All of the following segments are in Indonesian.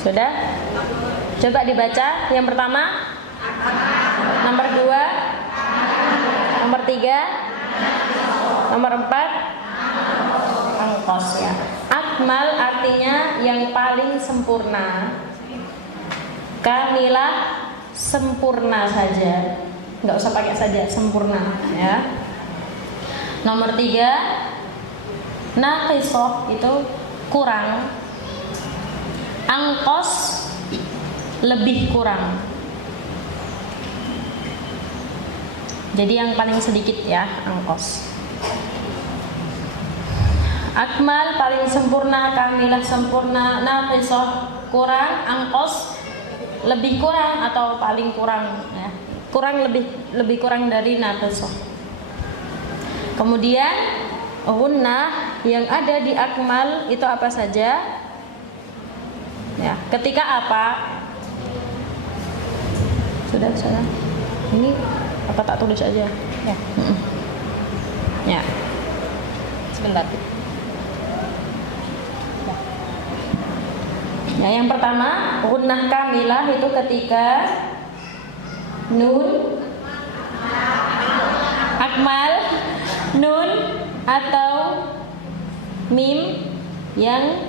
Sudah? Coba dibaca. Yang pertama, nomor 2, nomor 3, nomor 4, angkos ya. Akmal artinya yang paling sempurna. Kamilah sempurna saja, nggak usah pakai saja, sempurna ya. Nomor 3, naqisoh itu kurang. Angkos lebih kurang. Jadi yang paling sedikit ya, angkos. Akmal paling sempurna, kamilah sempurna, naqisoh kurang, angkos lebih kurang atau paling kurang ya. Kurang lebih kurang dari naqisoh. Kemudian gunnah yang ada di akmal itu apa saja? Ya, ketika apa? Sudah sana. Ini apa tak tulis aja? Ya. Ya. Sebentar. Ya, yang pertama, gunnah kamilah itu ketika nun akmal, nun atau mim yang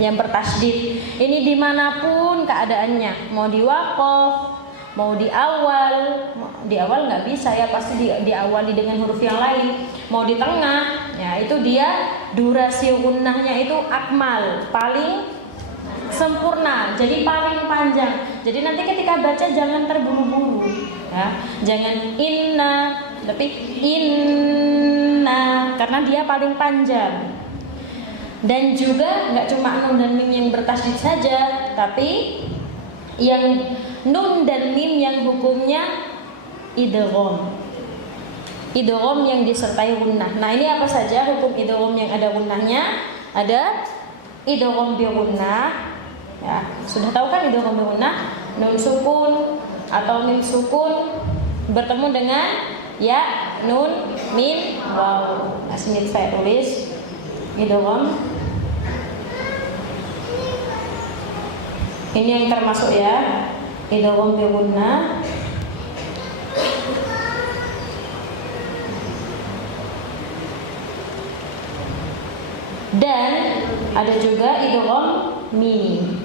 yang bertasydid. Ini dimanapun keadaannya, mau di waqaf, mau di awal nggak bisa ya, pasti diawali dengan huruf yang lain. Mau di tengah, ya itu dia durasi gunnahnya itu akmal, paling sempurna, jadi paling panjang. Jadi nanti ketika baca jangan terburu-buru, ya, jangan inna, tapi inna, karena dia paling panjang. Dan juga nggak cuma nun dan mim yang bertasydid saja, tapi yang nun dan mim yang hukumnya idgham. Idgham yang disertai gunnah. Nah, ini apa saja hukum idgham yang ada gunnahnya? Ada idgham bi gunnah. Ya, sudah tahu kan idgham bi gunnah? Nun sukun atau mim sukun bertemu dengan ya, nun, mim, waw. Nah, sini saya tulis idgham. Ini yang termasuk ya, idgham bi gunnah. Dan ada juga idgham mim.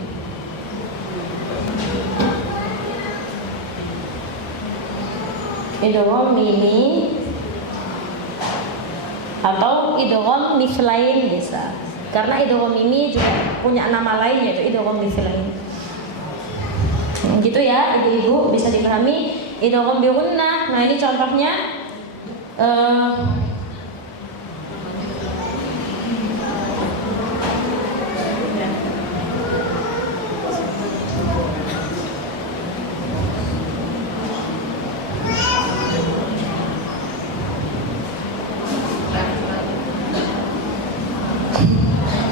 Idgham mimi atau idgham mislain bisa. Karena idgham mimi juga punya nama lain, yaitu idgham mislain. Gitu ya, ibu-ibu, bisa dipahami idgham bi gunnah. Nah, ini contohnya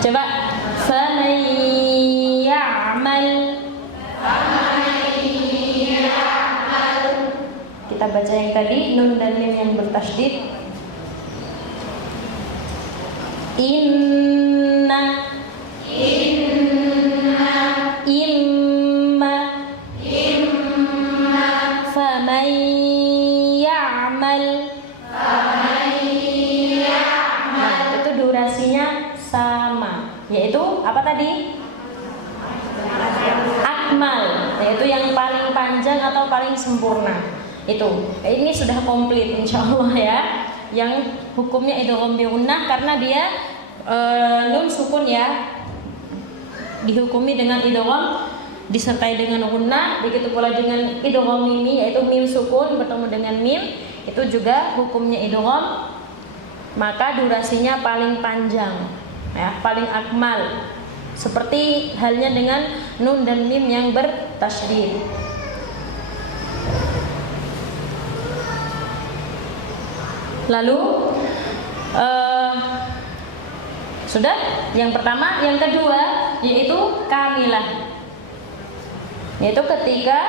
coba faman ya'mal. Kita baca yang tadi, nun dan mim yang bertasydid. Inna, imma, faman ya'mal. Nah, itu durasinya sama, yaitu apa tadi? Akmal, yaitu yang paling panjang atau paling sempurna. Itu ini sudah komplit insyaallah ya, yang hukumnya idgham bi gunnah karena dia nun sukun ya, dihukumi dengan idgham disertai dengan gunnah. Begitu pula dengan idgham mimi, yaitu mim sukun bertemu dengan mim, itu juga hukumnya idgham, maka durasinya paling panjang ya, paling akmal, seperti halnya dengan nun dan mim yang bertasydid. Lalu sudah yang pertama, yang kedua yaitu kamilah, yaitu ketika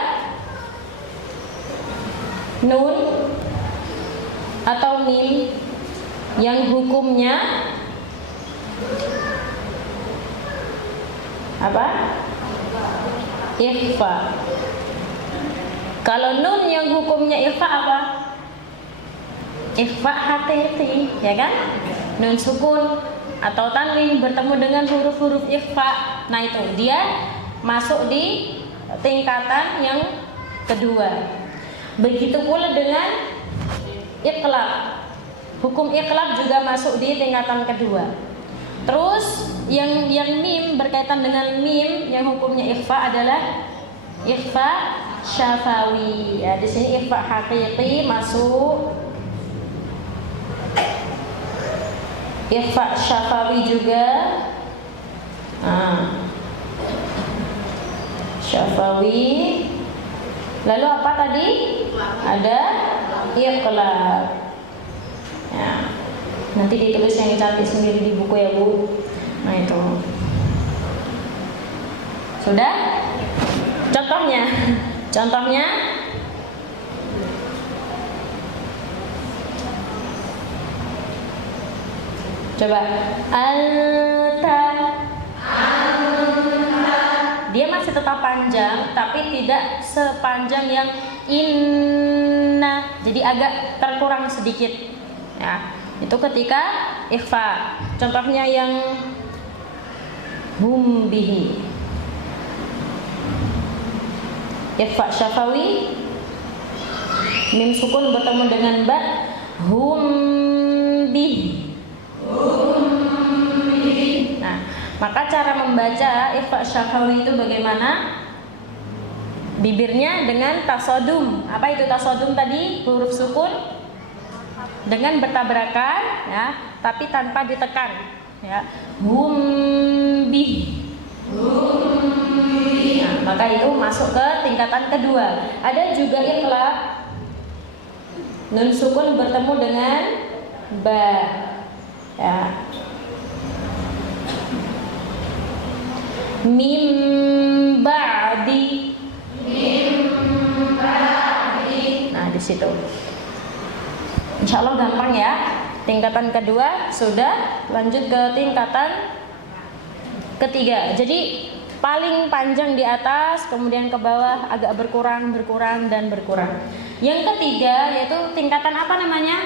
nun atau mim yang hukumnya Apa? Ikhfa. Kalau nun yang hukumnya ikhfa apa? Ikhfa haqiqi, ya kan? Nun sukun atau tanwin bertemu dengan huruf-huruf ikhfa. Nah itu dia masuk di tingkatan yang kedua. Begitu pula dengan iqlab. Hukum iqlab juga masuk di tingkatan kedua. Terus yang mim berkaitan dengan mim yang hukumnya ikhfa adalah ikhfa syafawi. Ya, di sini ikhfa haqiqi masuk. Ikhfa syafawi juga. Syafawi. Lalu apa tadi? Ada iqlab. Ya. Nanti ditulis yang cantik sendiri di buku ya Bu. Nah itu. Sudah? Contohnya. Contohnya coba alta. Dia masih tetap panjang tapi tidak sepanjang yang inna. Jadi agak terkurang sedikit. Ya, itu ketika ikhfa. Contohnya yang hum bihi. Ikhfa syafawi, mim sukun bertemu dengan ba, hum bihi. Nah, maka cara membaca ikhfa syafawi itu bagaimana? Bibirnya dengan tasodum. Apa itu tasodum tadi? Huruf sukun dengan bertabrakan, ya, tapi tanpa ditekan. Ya, hum bihi. Nah, maka itu masuk ke tingkatan kedua. Ada juga iqlab. Nun sukun bertemu dengan ba. Ya. Mim ba'di. Nah, di situ. Insya Allah gampang ya. Tingkatan kedua sudah, lanjut ke tingkatan ketiga. Jadi paling panjang di atas, kemudian ke bawah agak berkurang, dan berkurang. Yang ketiga yaitu tingkatan apa namanya?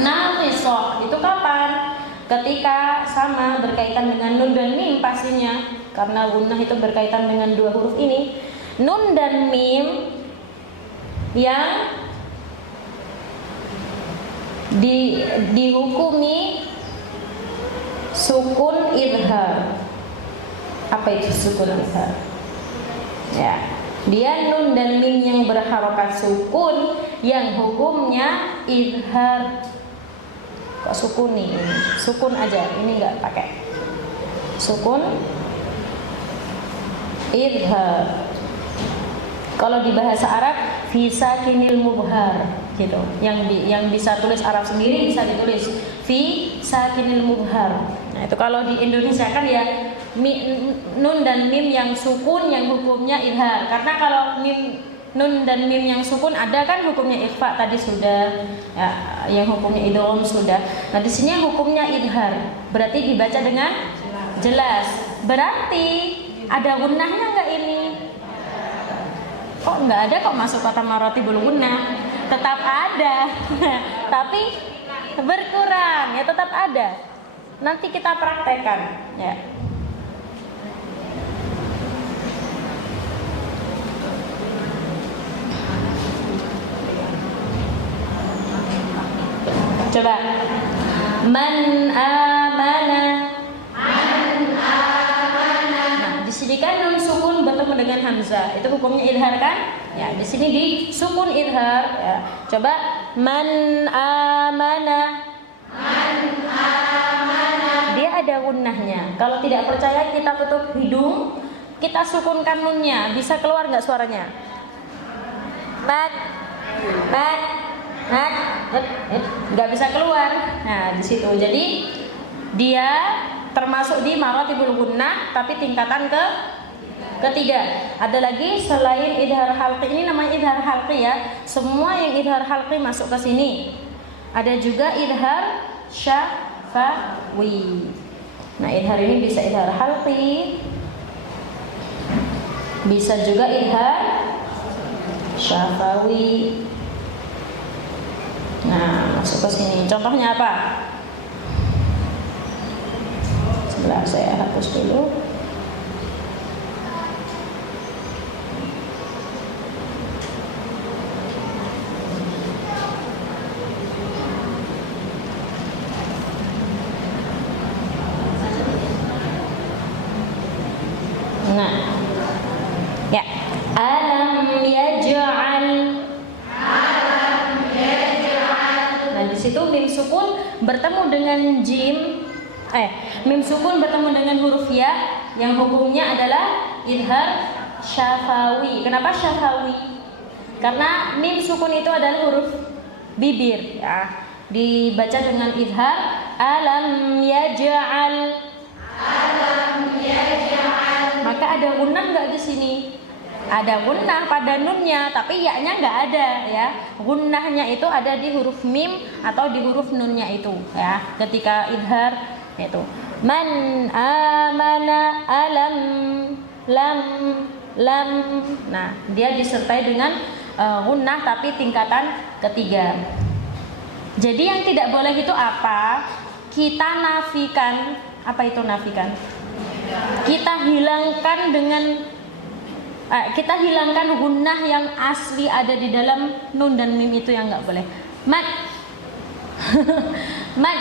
Naqisah. Itu kapan? Ketika sama berkaitan dengan nun dan mim pastinya, karena gunnah itu berkaitan dengan dua huruf ini. Nun dan mim yang dihukumi sukun idhar. Apa itu sukun idhar? Ya, dia nun dan mim yang berharokat sukun yang hukumnya idhar. Kok sukun nih? Sukun aja, ini nggak pakai sukun idhar. Kalau di bahasa Arab fi sakinil mubhar gitu. Yang bisa tulis Arab sendiri bisa ditulis fi sakinil mubhar. Nah, itu kalau di Indonesia kan ya nun dan mim yang sukun yang hukumnya idhar. Karena kalau nun dan mim yang sukun ada kan hukumnya ikhfa tadi sudah, ya, yang hukumnya idgham sudah. Nah, di sini hukumnya idhar. Berarti dibaca dengan jelas. Berarti ada gunnahnya enggak ini? Kok enggak ada, kok masuk kata maratibul gunnah? Tetap ada. Tapi berkurang, ya tetap ada. Nanti kita praktekkan, ya. Coba. Man amana. Nah, di sini kan nun sukun bertemu dengan hamzah. Itu hukumnya idhar kan? Ya, di sini di sukun idhar, ya. Coba man amana. Dia ada gunnahnya. Kalau tidak percaya kita tutup hidung, kita sukunkan nunnya. Bisa keluar nggak suaranya? Bat. Nggak bisa keluar. Nah, di situ. Jadi dia termasuk di maratibul gunnah, tapi tingkatan ketiga. Ada lagi selain idhar halqi, ini namanya idhar halqi ya. Semua yang idhar halqi masuk ke sini. Ada juga idhar syafawi. Nah, idhar ini bisa idhar halqi, Bisa juga idhar syafawi. Nah, masuk ke sini. Contohnya apa? Sebentar, saya hapus dulu. Nah, ya. Alam yaj'al. Nah, di situ mim sukun bertemu dengan jim. Mim sukun bertemu dengan huruf ya yang hukumnya adalah idhar syafawi. Kenapa syafawi? Karena mim sukun itu adalah huruf bibir, ya. Dibaca dengan idhar alam yaj'al. Maka ada gunnah nggak di sini? Ada gunnah pada nunnya, tapi ya-nya nggak ada, ya. Gunnahnya itu ada di huruf mim atau di huruf nunnya itu, ya. Ketika idhar itu man amana alam lam lam. Nah, dia disertai dengan gunnah tapi tingkatan ketiga. Jadi yang tidak boleh itu apa? Kita nafikan. Apa itu nafikan? Kita hilangkan dengan kita hilangkan gunnah yang asli ada di dalam nun dan mim, itu yang nggak boleh. Mat mat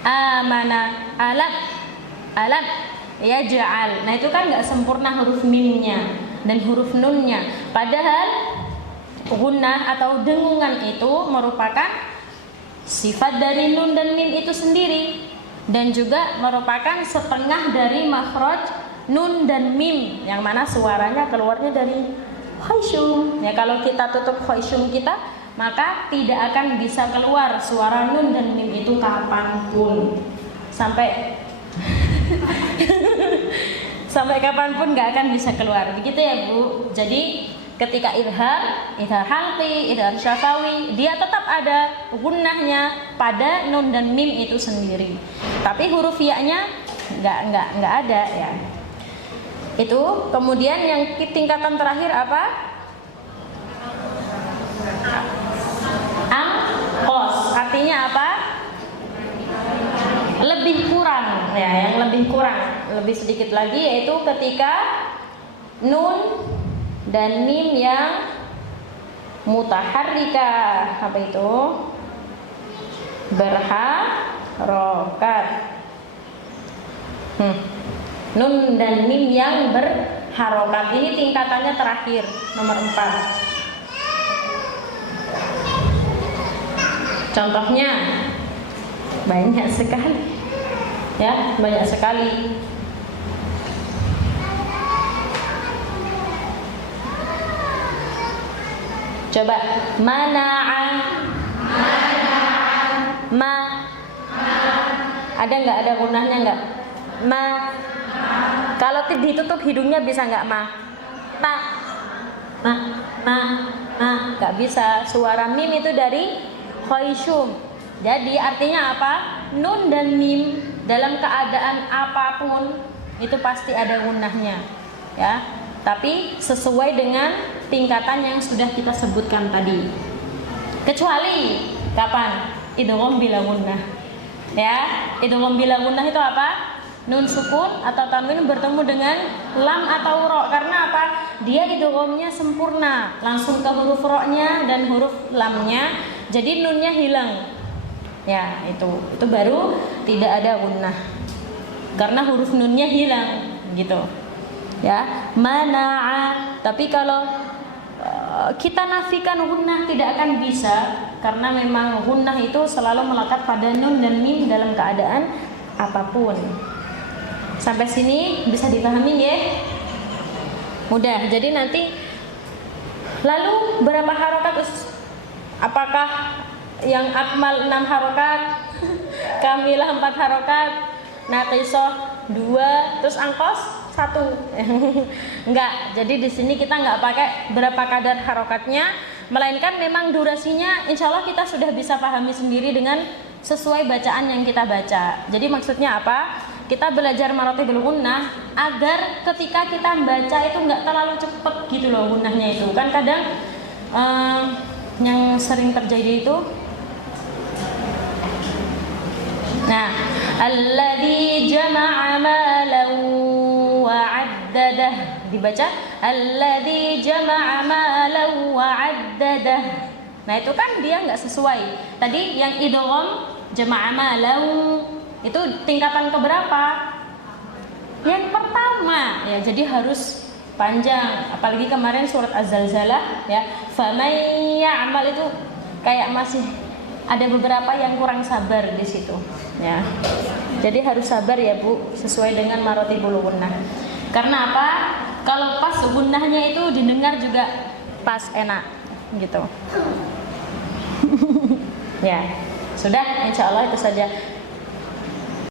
amana alat alat ya ja'al. Nah, itu kan nggak sempurna huruf mimnya dan huruf nunnya. Padahal gunnah atau dengungan itu merupakan sifat dari nun dan mim itu sendiri, dan juga merupakan setengah dari makhraj nun dan mim, yang mana suaranya keluarnya dari khayshum. Ya, kalau kita tutup khayshum kita, maka tidak akan bisa keluar suara nun dan mim itu kapanpun, sampai sampai kapanpun nggak akan bisa keluar. Begitu ya Bu. Jadi ketika idhar halqi, idhar syafawi, dia tetap ada gunnahnya pada nun dan mim itu sendiri. Tapi huruf ya-nya nggak ada, ya. Itu. Kemudian yang tingkatan terakhir apa? Angqos. Artinya apa? Lebih kurang, ya, yang lebih kurang, lebih sedikit lagi, yaitu ketika nun dan mim yang mutaharrika. Apa itu? Berharokat. Nun dan mim yang berharokat. Ini tingkatannya terakhir, nomor 4. Contohnya banyak sekali, ya, banyak sekali. Coba mana'a, ma, ada nggak, ada gunnahnya nggak? Ma. Kalau ditutup hidungnya bisa nggak ma? Ta, nggak bisa. Suara mim itu dari khayshum. Jadi artinya apa? Nun dan mim dalam keadaan apapun itu pasti ada gunnahnya, ya. Tapi sesuai dengan tingkatan yang sudah kita sebutkan tadi. Kecuali kapan? Idgham bila gunnah. Ya, idgham bila gunnah itu apa? Nun sukun atau tanwin bertemu dengan lam atau ro. Karena apa? Dia idghamnya sempurna, langsung ke huruf ro-nya dan huruf lamnya. Jadi nunnya hilang. Ya, itu baru tidak ada gunnah. Karena huruf nunnya hilang, gitu. Ya, mana'a. Tapi kalau kita nafikan gunnah tidak akan bisa, karena memang gunnah itu selalu melekat pada nun dan mim dalam keadaan apapun. Sampai sini bisa dipahami ya? Mudah. Jadi nanti lalu berapa harokat? Apakah yang akmal 6 harokat, kamilah 4 harokat, naqisah 2, terus angkos 1? Enggak. Jadi di sini kita enggak pakai berapa kadar harokatnya, melainkan memang durasinya insya Allah kita sudah bisa pahami sendiri dengan sesuai bacaan yang kita baca. Jadi maksudnya apa? kita belajar maratibul gunnah agar ketika kita membaca itu nggak terlalu cepet gitu loh gunnahnya itu. Kan kadang yang sering terjadi itu, nah, alladzi jama'a malan wa 'addadah, dibaca alladzi jama'a malan wa 'addadah. Nah, itu kan dia nggak sesuai. Tadi yang idgham jama'a malan itu tingkatan keberapa? Yang pertama ya, jadi harus panjang. Apalagi kemarin surat Az-Zalzalah ya, faman ya'mal itu kayak masih ada beberapa yang kurang sabar di situ ya. Jadi harus sabar ya Bu, sesuai dengan maratibul gunnah. Karena apa? Kalau pas gunnahnya itu didengar juga pas enak gitu. Ya. Sudah, insya Allah itu saja.